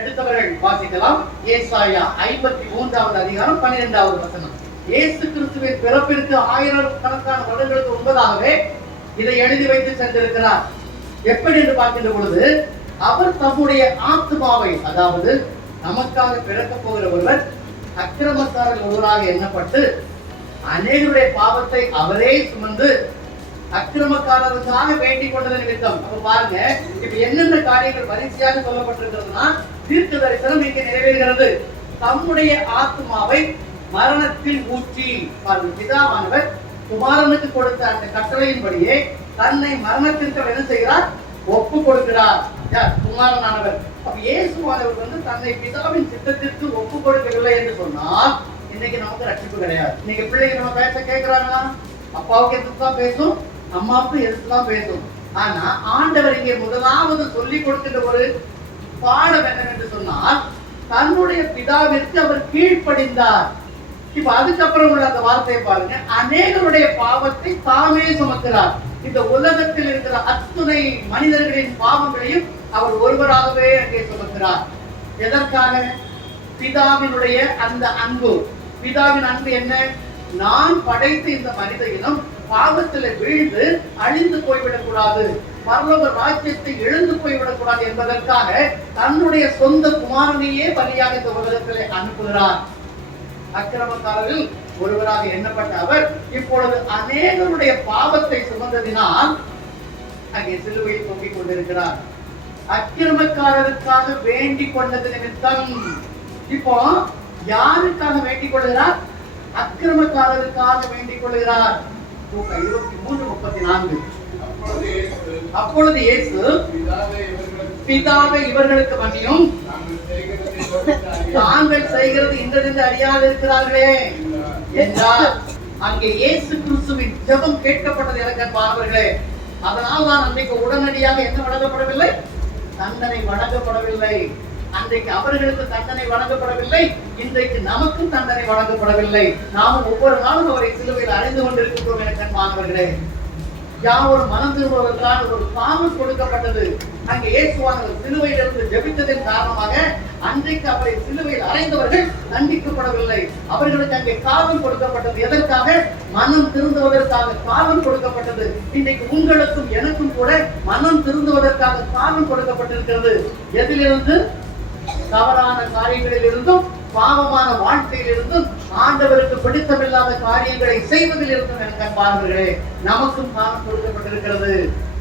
எடுத்தவர்கள் வாசிக்கலாம். ஏசாயா ஐம்பத்தி மூன்றாவது அதிகாரம் பன்னிரெண்டாவது வசனம். இயேசு கிறிஸ்துவின் பிறப்பிற்கு ஆயிரம் கணக்கான வருடங்களுக்கு முன்பதாகவே இதை எழுதி வைத்து சென்றிருக்கிறார். எப்படி என்று பார்க்கின்ற பொழுது அவர் தம்முடைய ஆத்மாவை அதாவது நமக்காக பிறக்க போகிற ஒருவர் அக்கிரமக்காரர் ஒருவராக எண்ணப்பட்டு அநேகருடைய பாவத்தை அவரே சுமந்து அக்கிரமக்காரருக்காக வேண்டிக் கொண்டது நிமித்தம். அப்ப பாருங்க இப்ப என்னென்ன காரியங்கள் வரிசையாக சொல்லப்பட்டிருக்கிறதுனா தீர்க்க தரிசனம் இங்கே நிறைவேறுகிறது. தம்முடைய ஆத்மாவை மரணத்தில் ஊற்றி பாருங்க பிதாவானவர் குமாரனுக்கு கொடுத்த அந்த கட்டளையின்படியே தன்னை மரணத்திற்கு என்ன செய்கிறார்? ஒப்பு கொடுக்கிறார். யார்? குமாரனானவர். அப்ப இயேசுவானவர் வந்து தன்னை பிதாவின் சித்தத்திற்கு ஒப்பு கொடுக்கவில்லை என்று சொன்னால் இன்னைக்கு நமக்கு ரட்சிப்பு கிடையாது. இன்னைக்கு பிள்ளைங்க நம்ம பேச கேட்கிறாங்களா? அப்பாவுக்கு எதிர்த்து தான் பேசும்? அம்மாவுக்கும் எதிர்த்து பேசும் ஆனா ஆண்டவர் இங்கே முதலாவது சொல்லி கொடுக்கின்ற ஒரு பாடம் என்னவென்று சொன்னால் தன்னுடைய பிதாவிற்கு அவர் கீழ்ப்படிந்தார். இப்ப அதுக்கப்புறம் உள்ள அந்த வார்த்தையை பாருங்க. அநேகருடைய பாவத்தை தாமே சுமக்கிறார். இந்த உலகத்தில் இருக்கிற அத்துணை மனிதர்களின் பாவங்களையும் அவர் ஒருவராகவே அங்கே சுமக்கிறார். எதற்காக? பிதாவினுடைய அந்த அன்பு. பிதாவின் அன்பு என்ன? நான் படைத்த இந்த மனித இனம் பாவத்தில் வீழ்ந்து அழிந்து போய்விடக் கூடாது பரலோக ராஜ்யத்தை எழுந்து போய்விடக் கூடாது என்பதற்காக தன்னுடைய சொந்த குமாரனையே பலியாக இந்த உலகத்திலே அனுப்புகிறார். அக்கிரமக்காரர்கள் ஒருவராக எண்ணப்பட்ட அவர் இப்பொழுது அநேகருடைய பாவத்தை சுமந்ததினால் அங்கே சிலுவையில் தொங்கிக் கொண்டிருக்கிறார். அக்கிரமக்காரருக்காக வேண்டிக் கொண்டது நிமித்தம் இப்போ யாருக்காக வேண்டிக் கொள்கிறார் அக்கிரமக்காரருக்காக வேண்டிக் கொள்கிறார் இருபத்தி மூன்று முப்பத்தி நான்கு அப்பொழுது இயேசு, பிதாவை இவர்களுக்கு மன்னியும் தாங்கள் செய்கிறது இன்னதென்று அறியாது இருக்கிறார்களே என்றார் அங்கே இயேசு கிறிஸ்துவின் ஜபம் கேட்கப்பட்டது எனக்கு பார்வர்களே அதனால் தான் அன்றைக்கு உடனடியாக என்ன வழங்கப்படவில்லை தண்டனை வழங்கப்படவில்லை அன்றைக்கு அவர்களுக்கு தண்டனை வழங்கப்படவில்லை. இன்றைக்கு நமக்கும் தண்டனை வழங்கப்படவில்லை. நாமும் ஒவ்வொரு நாளும் அவரை சிலுவையில் அறிந்து கொண்டிருக்கின்றோம் என மாணவர்களே யாவரும் மனம் திரும்புவதற்கான ஒரு பாவம் கொடுக்கப்பட்டது. அங்கே இயேசுவானவர் சிலுவையிலிருந்து ஜெபித்ததன் காரணமாக அன்றைக்கு அவரை சிலுவையில் அறைந்தவர்கள் தண்டிக்கப்படவில்லை. அவர்களுக்கு அங்கே காவல் கொடுக்கப்பட்டது. எதற்காக? மனம் திருந்துவதற்காக காவல் கொடுக்கப்பட்டது. இன்றைக்கு உங்களுக்கும் எனக்கும் கூட மனம் திருந்துவதற்காக காவல் கொடுக்கப்பட்டிருக்கிறது. எதிலிருந்து? தவறான காரியங்களில் இருந்தும் பாவமான வாழ்க்கையில் இருந்தும் ஆண்டவருக்கு பிடித்தமில்லாத காரியங்களை செய்வதில் இருந்தும் எனக்கு அன்பானவர்களே நமக்கும் காலம் கொடுக்கப்பட்டிருக்கிறது.